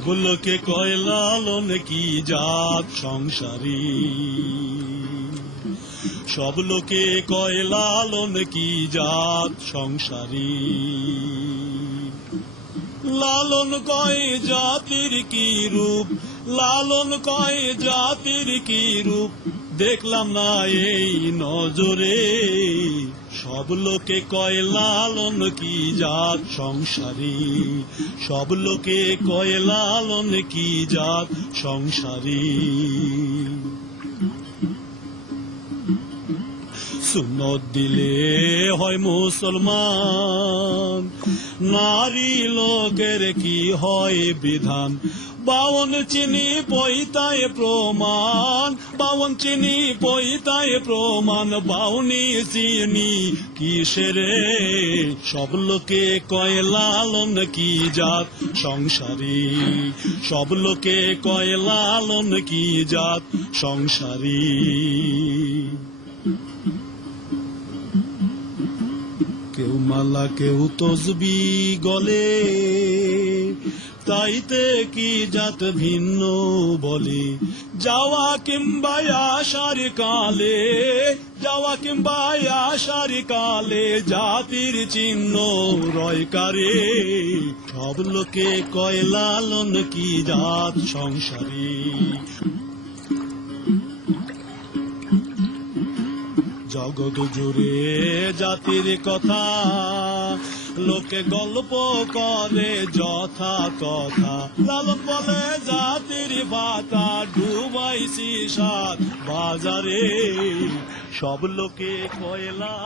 সব লোকে কয় লালন কি জাত সংসারী, সব লোকে কয় লালন কি জাত সংসারী। লালন কয় জাতির কি রূপ, লালন কয় জাতির কি রূপ, দেখলাম না এই নজরে। সব লোকে কয় লালন কি জাত সংসারী, সব লোকে কয় লালন কি জাত সংসারী। সুন্নত দিলে হয় মুসলমান, নারী লোকের কি হয় বিধান। বাউন চিনি পৈতায় প্রমাণ, বাউন চিনি পৈতায় প্রমাণ, বাউনি চিনি কিসেরে। সব লোকে কয় লালন কি জাত সংসারী, সব লোকে কয় লালন কি জাত সংসারী। কেউ মালা কেউ তসবি গলে, তাইতে কি জাত ভিন্ন বলে। যাওয়া কিংবা আসার কালে, যাওয়া কিংবা আসার কালে, জাতির চিহ্ন রয় কারে। সব লোকে কয় লালন কি জাত সংসারী। জগৎ জুড়ে জাতির কথা লোকে গল্প করে যথা তথা। লালন বলে জাতির ভাতা, ডুবাইছি সাত বাজারে। সব লোকে কয় লালন।